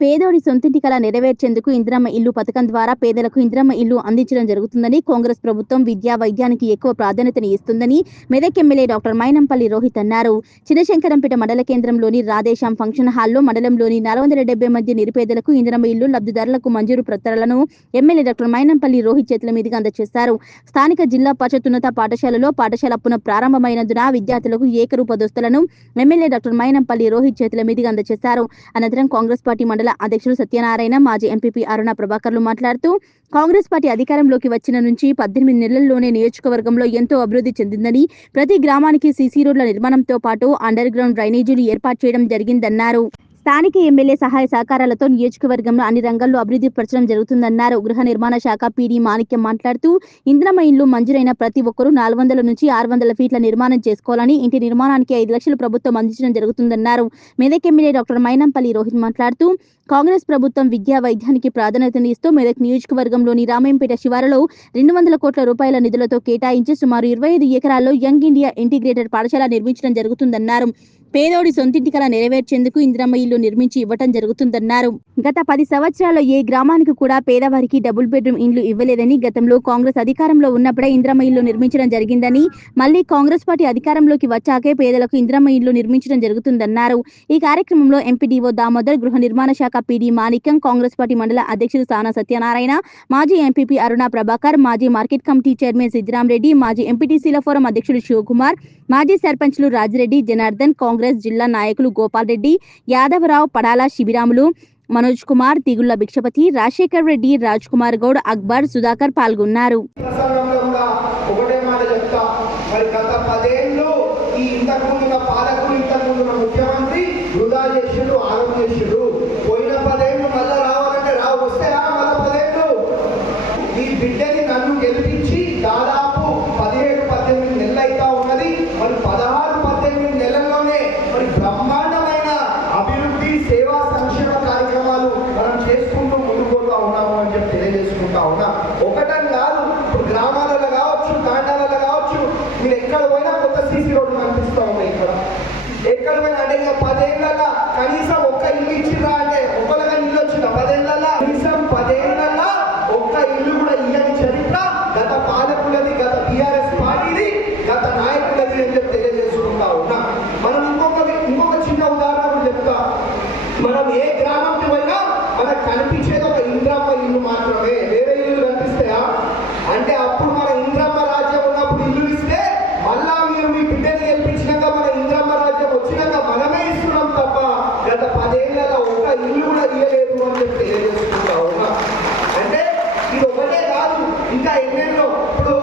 పేదోడి సొంతింటి కల నెరవేర్చేందుకు ఇందిరమ్మ ఇల్లు పథకం ద్వారా పేదలకు ఇందిరమ్మ ఇల్లు అందించడం జరుగుతుందని కాంగ్రెస్ ప్రభుత్వం విద్యా వైద్యానికి ఎక్కువ ప్రాధాన్యతను ఇస్తుందని మెదక్ ఎమ్మెల్యే డాక్టర్ మైనంపల్లి రోహిత్ అన్నారు. చినశంకరంపేట మండల కేంద్రంలోని రాధేశ్యాం ఫంక్షన్ హాల్లో మండలంలోని 470 మంది నిరుపేదలకు ఇందిరమ్మ ఇల్లు లబ్ధిదారులకు మంజూరు పత్రాలను ఎమ్మెల్యే డాక్టర్ మైనంపల్లి రోహిత్ చేతుల మీదుగా అందజేశారు. స్థానిక జిల్లా పరిషత్ పాఠశాలలో పాఠశాల పునః ప్రారంభమైనందున విద్యార్థులకు ఏకరూప దుస్తులను ఎమ్మెల్యే డాక్టర్ మైనంపల్లి రోహిత్ చేతుల మీదుగా అందజేశారు. అనంతరం కాంగ్రెస్ పార్టీ మండల అధ్యక్షులు సత్యనారాయణ, మాజీ ఎంపీపీ అరుణ ప్రభాకర్లు మాట్లాడుతూ కాంగ్రెస్ పార్టీ అధికారంలోకి వచ్చిన నుంచి 18 నెలల్లోనే నియోజకవర్గంలో ఎంతో అభివృద్ధి చెందిందని, ప్రతి గ్రామానికి సీసీ రోడ్ల నిర్మాణంతో పాటు అండర్ గ్రౌండ్ డ్రైనేజీలు ఏర్పాటు చేయడం జరిగిందన్నారు. స్థానిక ఎమ్మెల్యే సహాయ సహకారాలతో నియోజకవర్గంలో అన్ని రంగాల్లో అభివృద్ధి పరచడం జరుగుతుందన్నారు. గృహ నిర్మాణ శాఖ పీడీ మాణిక్యం మాట్లాడుతూ ఇందిరమ్మ ఇల్లు మంజూరైన ప్రతి ఒక్కరూ 400 నుంచి 600 ఫీట్ల నిర్మాణం చేసుకోవాలని, ఇంటి నిర్మాణానికి 5 లక్షలు ప్రభుత్వం అందించడం జరుగుతుందన్నారు. మెదక్ ఎమ్మెల్యే డాక్టర్ మైనంపల్లి రోహిత్ మాట్లాడుతూ కాంగ్రెస్ ప్రభుత్వం విద్యా వైద్యానికి ప్రాధాన్యతను ఇస్తూ మెదక్ నియోజకవర్గంలోని రామాయంపేట శివారులో 200 కోట్ల రూపాయల నిధులతో కేటాయించి సుమారు 25 ఎకరాల్లో యంగ్ ఇండియా ఇంటిగ్రేటెడ్ పాఠశాల నిర్మించడం జరుగుతుందన్నారు. పేదోడి సొంతింటి కల నెరవేర్చేందుకు ఇందిరమ్మ ఇల్లు నిర్మించి ఇవ్వటం జరుగుతుందన్నారు. గత 10 సంవత్సరాల్లో ఏ గ్రామానికి కూడా పేదవారికి డబుల్ బెడ్రూమ్ ఇండ్లు ఇవ్వలేదని, గతంలో కాంగ్రెస్ అధికారంలో ఉన్నప్పుడే ఇందిరమ్మ ఇల్లు నిర్మించడం జరిగిందని, మళ్లీ కాంగ్రెస్ పార్టీ అధికారంలోకి వచ్చాకే పేదలకు ఇందిరమ్మ ఇల్లు నిర్మించడం జరుగుతుందన్నారు. ఈ కార్యక్రమంలో ఎంపీడీఓ దామోదర్, గృహ నిర్మాణ శాఖ పీడీ మాణిక్యం, కాంగ్రెస్ పార్టీ మండల అధ్యక్షులు సానా సత్యనారాయణ, మాజీ ఎంపీపీ అరుణ ప్రభాకర్, మాజీ మార్కెట్ కమిటీ చైర్మన్ సిద్దిరామ్ రెడ్డి, మాజీ ఎంపీటీసీల ఫోరం అధ్యక్షులు శివకుమార్, మాజీ సర్పంచ్లు రాజిరెడ్డి, జనార్దన్, కాంగ్రెస్ జిల్లా నాయకులు గోపాల్ రెడ్డి, యాదవరావు, పడాల శిబిరాములు, మనోజ్ కుమార్, తిగుళ్ల భిక్షపతి, రాజశేఖర్ రెడ్డి, రాజ్ కుమార్ గౌడ్, అక్బర్, సుధాకర్ పాల్గొన్నారు. బిడ్డని నన్ను గెలిపించి దాదాపు 17-18 నెలలు అయితా ఉన్నది. మరి 16-18 నెలల్లోనే మరి బ్రహ్మాండమైన అభివృద్ధి, సేవా, సంక్షేమ కార్యక్రమాలు మనం చేసుకుంటూ ముందుకోతా ఉన్నాము అని చెప్పి తెలియజేసుకుంటా ఉన్నా. ఒకటని కాదు, ఇప్పుడు గ్రామాలలో కావచ్చు, తాండాలలో కావచ్చు, మీరు ఎక్కడ పోయినా కొత్త సీసీ రోడ్లు కనిపిస్తూ ఉన్నాయి. ఎక్కడ పోయినా అంటే ఇక 10 ఏళ్ళ కనీసం ఒక్క ఇల్లు ఇచ్చిరా అంటే ఒకళ్ళగా ఇల్లు వచ్చిందా? 10 ఏళ్ళ కనీసం 10 ఏళ్ళ ఒక్క ఇల్లు కూడా ఇయ్యని చరిత్ర గత పాలకులది, గత టీఆర్ఎస్ పార్టీది, గత నాయకులది అని చెప్పి తెలియజేసుకుంటా ఉన్నా. మనం ఇంకొక చిన్న ఉదాహరణ చెప్తా. మనం ఏ గ్రామంకి పోయినా మనకు కనిపించేది ఒక ఇంద్రమ్మ ఇల్లు మాత్రమే. వేరే ఇల్లు కనిపిస్తాయా అంటే అప్పుడు మన ఇంద్రమ్మ రాజ్యం ఉన్నప్పుడు ఇల్లు ఇస్తే మళ్ళా మీరు మీ బిడ్డని గెలిపించినాక మన ఇంద్రమ్మ రాజ్యం వచ్చినాక మనమే ఇస్తున్నాం తప్ప గత 10 ఏళ్ళ ఒక్క ఇల్లు కూడా ఇయ్యలేదు అని చెప్పి తెలియజేసుకుంటా ఉన్నా. అంటే ఇది ఒకటే కాదు, ఇంకా ఎన్నెన్నో. ఇప్పుడు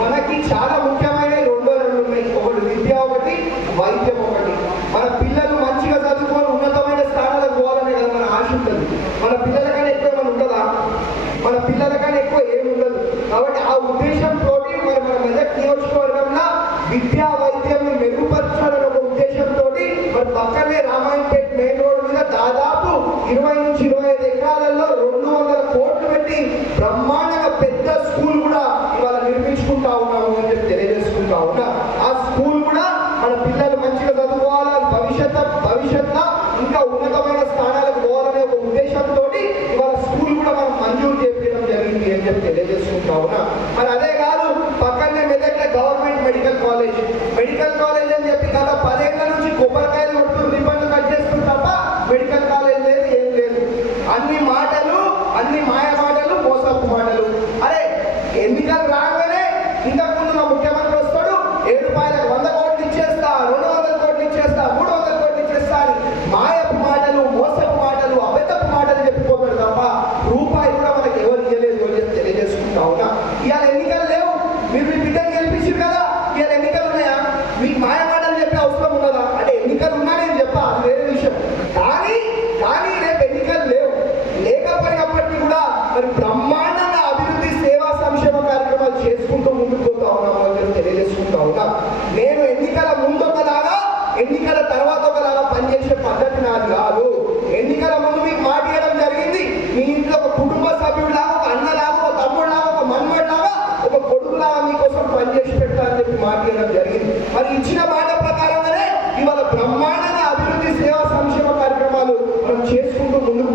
మనకి చాలా ముఖ్యమైన 2 ఉన్నాయి. ఒకటి విద్య, ఒకటి వైద్యం, ఒకటి మన పిల్లలు మంచిగా చదువుకొని ఉన్నతమైన స్థానాలకు పోవాలనే కదా మన ఆశ ఉంటుంది. మన పిల్లల కన్నా ఎక్కువ ఏమైనా ఉంటుందా? మన పిల్లల కన్నా ఎక్కువ ఏమి ఉండదు. కాబట్టి ఆ ఉద్దేశంతో మరి మన మెదక్ నియోజకవర్గంలో విద్యా వైద్యం మెరుగుపరచాలనే ఒక ఉద్దేశంతో మరి పక్కనే రామాయంపేట మెయిన్ రోడ్ మీద దాదాపు 20 నుంచి 25 ఎకరాలలో 200 కోట్లు పెట్టి బ్రహ్మాండంగా పెద్ద స్కూల్ కూడా ఇవాళ నిర్మించుకుంటా ఉన్నాము అని చెప్పి తెలియజేసుకుంటా ఉన్నా. ఆ స్కూల్ కూడా మన పిల్లలు మంచిగా చదువుకోవాలని, భవిష్యత్తులో ఇంకా ఉన్నతమైన స్థానాలకు పోవాలనే ఒక ఉద్దేశంతో ఇవాళ స్కూల్ కూడా మనం మంజూరు చేయడం జరిగింది అని చెప్పి తెలియజేసుకుంటా ఉన్నా. మరి అదే కాదు, పక్కనే మెదక్ గవర్నమెంట్ మెడికల్ కాలేజ్ అని చెప్పి గత 10 ఏళ్ల నుంచి కొబ్బరికాయలు కొడుతూ రిబ్బన్లు కట్ చేస్తుంది తప్ప మెడికల్ కాలేజ్ లేదు, ఏం లేదు. అన్ని మాటలు, అన్ని మాయ మాటలు, మోసపు మాటలు. అరే ఎన్నికలు రాగానే ఇంతకుముందు నా ముఖ్యమంత్రి వస్తాడు, 7 రూపాయలకు 100 కోట్లు ఇచ్చేస్తా, 200 కోట్లు ఇచ్చేస్తా, 300 కోట్లు ఇచ్చేస్తా అని మాయపు మాటలు, మోసపు మాటలు, అబద్ధపు మాటలు చెప్పిపోతాడు తప్ప రూపాయి కూడా మనకి ఎవరు ఇవ్వలేదు అని చెప్పి తెలియజేసుకుంటా ఉన్నా. ఇవాళ ఎన్నికలు లేవు, మీరు మీ బిడ్డను గెలిపించారు కదా, ఇవాళ ఎన్నికలు ఉన్నాయా? మీకు మాయ మాటలు చెప్పే అవసరం ఉన్నదా? అంటే ఎన్నికలు ఉన్నా నేను చెప్పా, అది వేరే విషయం. కానీ రేపు ఎన్నికలు లేవు. లేకపోయినప్పటికీ కూడా మరి బ్రహ్మాండంగా అభివృద్ధి, సేవా, సంక్షేమ కార్యక్రమాలు చేసుకుంటూ ముందుకు పోతా ఉన్నాము అని తెలియజేసుకుంటా ఉన్నా. నేను ఎన్నికల ముందు ఒకలాగా, ఎన్నికల తర్వాత ఒకలాగా పనిచేసే పద్ధతి నాది కాదు. ఎన్నికల ముందు మీకు మాట ఇవ్వడం జరిగింది. మీ ఇంట్లో ఒక కుటుంబ సభ్యుడిలాగా, ఒక అన్నలాగా, ఒక తమ్ముడిలాగా, ఒక మన్మడిలాగా, ఒక కొడుకులాగా మీకోసం పనిచేసి పెట్టాలని చెప్పి మాట ఇవ్వడం జరిగింది. మరి ఇచ్చిన మాట ప్రకారంగానే ఇవాళ బ్రహ్మాండంగా అభివృద్ధి, సేవా, సంక్షేమ కార్యక్రమాలు మనం చేసుకుంటూ ముందుకు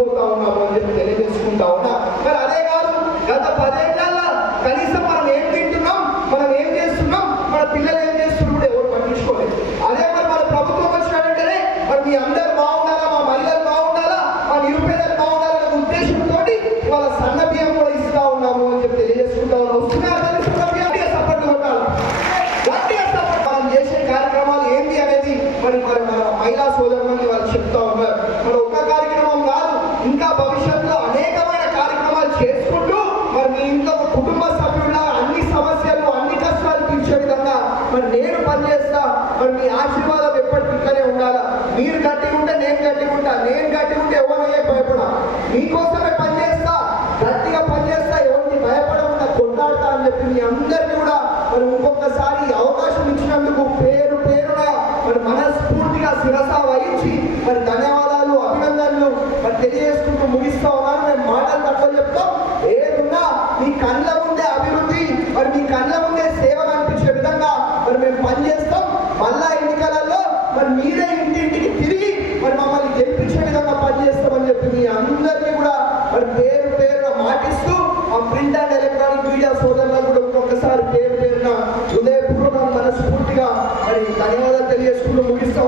మరి మరి మన మహిళా సోదరులని వాళ్ళు చెప్తా ఉన్నారు. మరి ఒక్క కార్యక్రమం కాదు, ఇంకా భవిష్యత్తులో అనేకమైన కార్యక్రమాలు చేసుకుంటూ మరి మీ ఇంట్లో ఒక కుటుంబ సభ్యులా అన్ని సమస్యలు అన్ని కష్టాలు తీర్చే విధంగా మరి నేను పనిచేస్తా. మరి మీ ఆశీర్వాదం ఎప్పటికీ ఇక్కడే ఉండాలా. మీరు గట్టిగా ఉంటే నేను గట్టిగా ఉంటా, నేను గట్టిగా ఉంటే ఎవరైనా భయపడా. మీకోసమే పనిచేస్తా, గట్టిగా పనిచేస్తా, ఎవరిని భయపడకుండా కొట్లాడతా అని చెప్పి మీ అందరికీ కూడా మరి ఇంకొకసారి అవకాశం ఇచ్చినందుకు పేరు పేరున మరి మనస్ఫూర్తిగా శిరస వహించి మరి ధన్యవాదాలు అభినందనలు మరి తెలియజేసుకుంటూ ముగిస్తా ఉన్నాను. మేము మాటలు తక్కువ చెప్తాం, ఏదున్నా మీ కళ్ళ ముందే అభివృద్ధి మరి మీ కళ్ళ ముందే సేవ కనిపించే విధంగా మరి మేము పనిచేస్తాం. మళ్ళా ఎన్నికలలో మరి మీరే ఇంటింటికి తిరిగి మరి మమ్మల్ని గెలిపించే విధంగా పనిచేస్తామని చెప్పి మీ అందరినీ కూడా మరి పేరు పేరున మాటిస్తూ ఆ ప్రింట్ అండ్ ఎలక్ట్రానిక్ మీడియా సోదరులకు కూడా ఒక్కొక్కసారి పేరు పేరున హృదయపూర్వక మనస్ఫూర్తిగా మరి ధన్యవాదాలు తెలియజేసుకుంటూ ముగిస్తాం.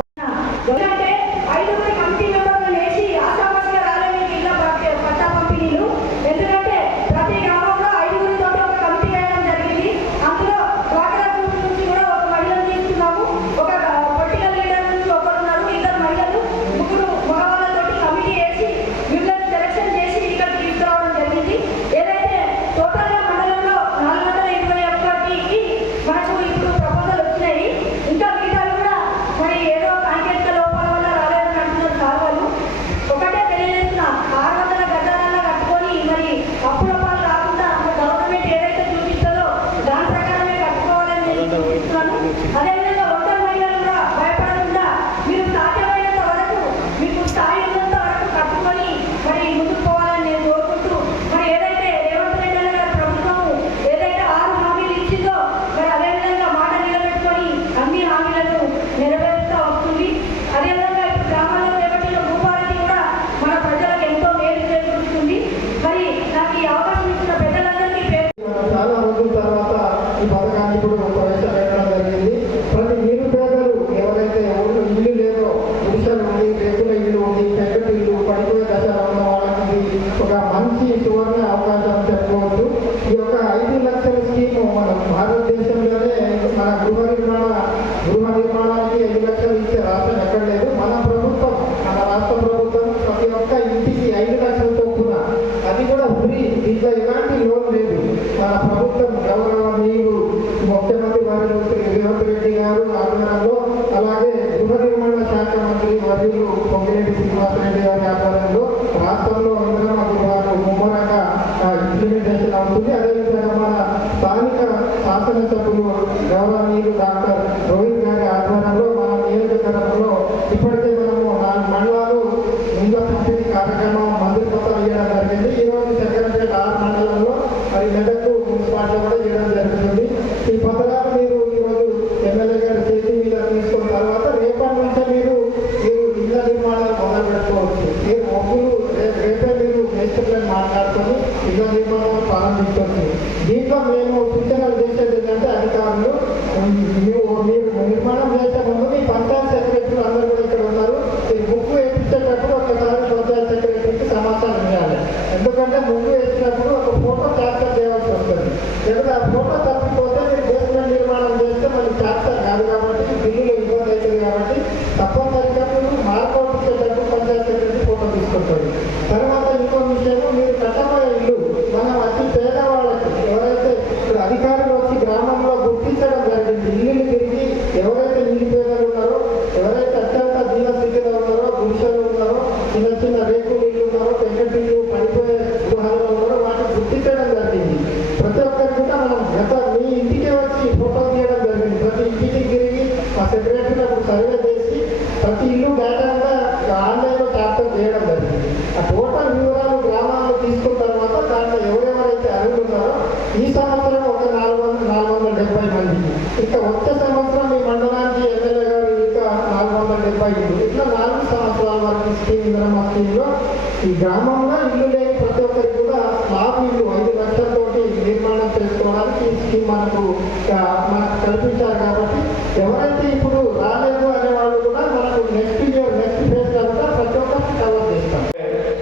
అదేవిధంగా ఒంటరి మహిళలు కూడా భయపడకుండా మీరు సాధ్యమైనంత వరకు మీకు స్థాయి ఉన్నంత వరకు కట్టుకొని మరి ముందుకు పోవాలని నేను కోరుకుంటూ మరి ఏదైతే రేవంత్ రెడ్డి గారి ప్రభుత్వం ఏదైతే 6 హామీలు ఇచ్చిందో మరి అదేవిధంగా మాట నిలబెట్టుకొని అన్ని హామీలను నెరవేరుస్తూ వస్తుంది. అదేవిధంగా ఇప్పుడు గ్రామాల్లో చేపట్టిన భూపాలకి కూడా మన ప్రజలకు ఎంతో మేలు చేకూరుస్తుంది. మరి నాకు ఈ అవకాశం ఇచ్చిన పెద్దలందరికీ చాలా రోజుల తర్వాత ఈ పథకాన్ని ఇప్పుడు ప్రవేశపెట్టడం జరిగింది. ప్రతి నిరుపేదలు ఎవరైతే ఎవరు ఇల్లు లేదో, గుడిసెలు ఉండి రేకుల ఇల్లు ఉండి పెద్దటి ఇల్లు పడిపోయే దశలో ఉన్న వాళ్ళకి ఒక మంచి సువర్ణ అవకాశం చెప్పుకోవచ్చు. ఈ యొక్క 5 లక్షల స్కీమ్ మన భారతదేశంలోనే మన గృహ నిర్మాణానికి 5 లక్షలు ఇచ్చే రాష్ట్రం ఎక్కడ లేదు. మన ప్రభుత్వం, మన రాష్ట్ర ప్రభుత్వం ప్రతి ఒక్క ఇంటికి 5 లక్షలతో కూడా, అది కూడా ఫ్రీ, దీంట్లో ఎలాంటి లోన్ లేదు. మన ప్రభుత్వం గౌరవనీయులు ముఖ్యమంత్రి వారు రేవంత్ రెడ్డి గారు ఆధ్వర్యంలో, అలాగే గృహ నిర్మాణ శాఖ మంత్రి వర్యులు పొంగిరెడ్డి శ్రీనివాసరెడ్డి గారి ఆధ్వర్యంలో రాష్ట్రంలో ఇంద్రమ్మ గృహాలు ముమ్మరంగా ఇంప్లిమెంటేషన్ అవుతుంది. అదేవిధంగా మన స్థానిక శాసనసభ్యులు గౌరవనీయులు డాక్టర్ రోహిత్ గారి ఆధ్వర్యంలో మన నియోజకవర్గంలో ఇప్పటికే మనము 4 మండలాలు ముందు పంపిణీ కార్యక్రమం మంత్రి పత్రాలు ఇవ్వడం జరిగింది. ఈరోజు సెక్రటరీ 6 మండలంలో మరి మెదక్ మున్సిపాలిటీ కూడా ఇవ్వడం జరుగుతుంది. ఈ పత్రాలు మీరు ఈరోజు ఎమ్మెల్యే గారి చేతి మీద తీసుకున్న తర్వాత రేపటి నుంచే మీరు ఇళ్ల నిర్మాణాలు మొదలు పెట్టుకోవచ్చు. మీరు మొగ్గులు రేపే మీరు మేస్త్రులను మాట్లాడుకొని ఇళ్ల నిర్మాణాలు ప్రారంభించవచ్చు. దీంట్లో మేము సూచనలు చేసేది ఏంటంటే అధికారులు మీరు నిర్మాణం చేసే ముందు మీ పంచాయత్ సెక్రటరీలు అందరూ కూడా ఇక్కడ ఉన్నారు. ఈ బుక్ వేయించేటప్పుడు ఒకసారి పంచాయత్ సెక్రటరీకి సమాచారం ఇవ్వాలి. ఎందుకంటే ముందు వేసినప్పుడు ఒక ఫోటో క్యాప్చర్ చేయాల్సి వస్తుంది. లేకపోతే ఆ ఫోటో తప్పిపోతే మీరు బేస్మెంట్ నిర్మాణం చేస్తే మళ్ళీ క్యాప్చర్ కాదు కాబట్టి బిల్లులు ఇబ్బంది అవుతుంది. కాబట్టి తప్పనిసరిగా మీరు మార్కౌట్ ఇచ్చేటప్పుడు పంచాయత్ సెక్రటరీ ఫోటో తీసుకుంటారు. తర్వాత ఇంకో విషయము, మీరు కట్టబోయే ఇల్లు మనం అతి పేదవాళ్ళకి ఎవరైతే ఇప్పుడు అధికారులు వచ్చి గ్రామంలో గుర్తించడం జరిగింది. ఇల్లులు తిరిగి ఎవరైతే నిరుపేదలు ఉన్నారో, ఎవరైతే అత్యంత దీన స్థితిలో ఉన్నారో, గుడిసెలు ఉన్నారో, చిన్న చిన్న రేకులు ఇల్లు ఉన్నారో, పెంకటిల్లు పడిపోయే గృహాలు ఉన్నారో వాటిని గుర్తించడం జరిగింది. ప్రతి ఒక్కరికి కూడా మనం మీ ఇంటికి వచ్చి ఫోటో తీయడం జరిగింది. ప్రతి ఇంటికి తిరిగి మా సెక్రటరీ అప్పుడు సర్వే చేసి ప్రతి ఇల్లు డేటా కూడా ఆన్లైన్లో క్యాప్చర్ చేయడం జరిగింది. ఆ టోటల్ వివరాలు గ్రామాల్లో తీసుకున్న తర్వాత దాంట్లో ఎవరెవరైతే అర్హులు ఉన్నారో ఈ సంవత్సరం ఒక 470 మంది, ఇంకా వచ్చే సంవత్సరం మీ మండలానికి ఎమ్మెల్యే గారు ఇంకా 470 ఇట్లా 4 సంవత్సరాల వరకు స్కీమ్ ఇంద్రమ్మ స్కీమ్లో ఈ గ్రామంలో ఇల్లు లేని ప్రతి ఒక్కరికి కూడా స్లాబ్ ఇల్లు 5 లక్షలతోటి నిర్మాణం చేసుకోవడానికి ఈ స్కీమ్ మనకు కల్పించారు. కాబట్టి ఎవరైతే ఇప్పుడు రాలేదు అనే వాళ్ళు కూడా మనకు నెక్స్ట్ ఫేజ్ లో కూడా ప్రతి ఒక్కరికి కవర్ చేస్తాం.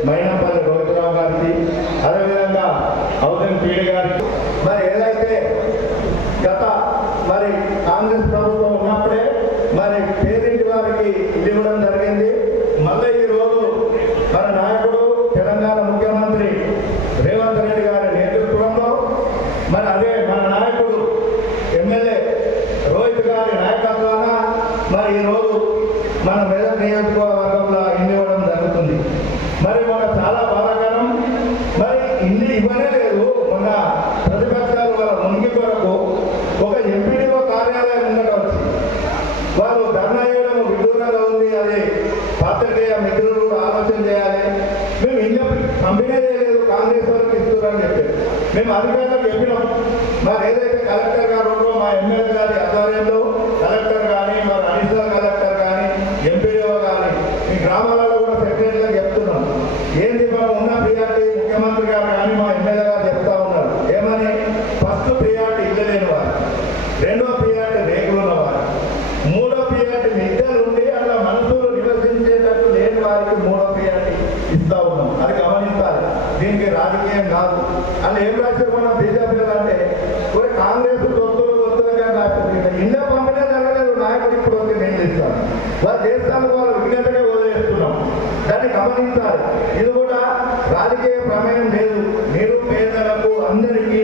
మైనంపల్లి రోహితరావు గారికి, అదేవిధంగా హౌసింగ్ పీడి గారికి, మరి ఏదైతే గత మరి కాంగ్రెస్ ప్రభుత్వం ఉన్నప్పుడే మరి పేదింటి వారికి మరి ఈరోజు మన మెదక్ నియోజకవర్గంలో ఇల్లు ఇవ్వడం జరుగుతుంది. మరి మన చాలా బాధాకరం, మరి ఇల్లు ఇవ్వనే లేదు. మన ప్రతిపక్షాలు వాళ్ళ మునిగి కొరకు ఒక ఎంపీడీఓ కార్యాలయం ఉండవచ్చు, వాళ్ళు ధర్నా చేయడం విదూరంగా ఉంది. అది పాత్రికేయ మిత్రులు కూడా ఆలోచన చేయాలి. మేము ఇల్లు పంపిణీ చేయలేదు, కాంగ్రెస్ వాళ్ళకి ఇస్తున్నారని చెప్పారు. మేము అధికారులకు చెప్పినాం. మరి ఏదైతే కలెక్టర్ గారు ఉన్నారో మా ఎమ్మెల్యే గారి ఆధ్వర్యంలో కలెక్టర్ కానీ, మరి అడిషనల్ కలెక్టర్ కానీ, ఎంపీడీఓ కానీ మీ గ్రామాలలో కూడా సెక్రటరీగా చెప్తున్నాం. ఏంటి మనం ఉన్న ప్రియారిటీ ముఖ్యమంత్రి గారు కానీ మా ఎమ్మెల్యే గారు చెప్తా ఉన్నారు. ఏమని? ఫస్ట్ ప్రియారిటీ ఇల్లు లేని వారు, రెండో ప్రియారిటీ రేకులు ఉన్నవారు, మూడో ప్రియారిటీ మిద్దెలు ఉండి అలా మనుషులు నివసించేటట్టు లేని వారికి మూడో ప్రియారిటీ ఇస్తా ఉన్నాం. అది గమనించాలి. దీనికి రాజకీయం కాదు. అలా ఏం రాసేమన్నా బీజేపీ అంటే కాంగ్రెస్ గొంతులుగా రాశారు. ఇళ్ళ పంపిణీ జరగలేదు, నాయకుడు ఇప్పుడు వచ్చి నేను ఇస్తాను. వారు దేశాలు వాళ్ళు విజ్ఞతగా వదిలేస్తున్నాం. దాన్ని గమనించాలి. ఇది కూడా రాజకీయ ప్రమేయం లేదు. మీరు పేదలకు అందరికీ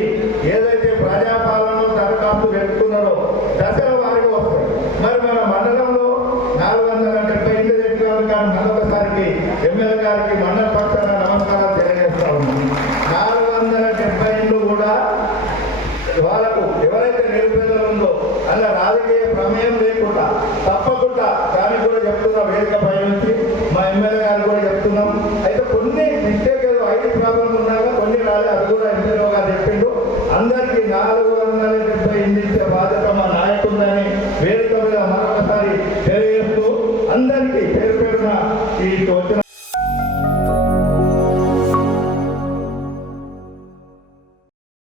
ఏదైతే ప్రజాపాలన దరఖాస్తు పెట్టుకున్నారో దశల వారికి వస్తాయి. మరి మన మండలంలో 470 ఇళ్ళు తెచ్చుకోవాలి. కానీ మరొకసారికి ఎమ్మెల్యే గారికి మండల పక్షాన నమస్కారం తెలియజేస్తా ఉన్నాం. 470 ఇళ్ళు కూడా వాళ్ళకు ఎవరైతే నిరుపేదలు ఉందో అలా రాజకీయ ప్రమేయం లేకుండా తప్పకుండా దానికి కూడా చెప్తున్నాం. వేదిక పై నుంచి మా ఎమ్మెల్యే గారు కూడా చెప్తున్నాం. అయితే కొన్ని మిస్టేక్ ఐడి ప్రాబ్లం ఉన్నాక కొన్ని రాలే, అది కూడా ఎమ్మెల్యే గారు చెప్పిండు. అందరికీ 4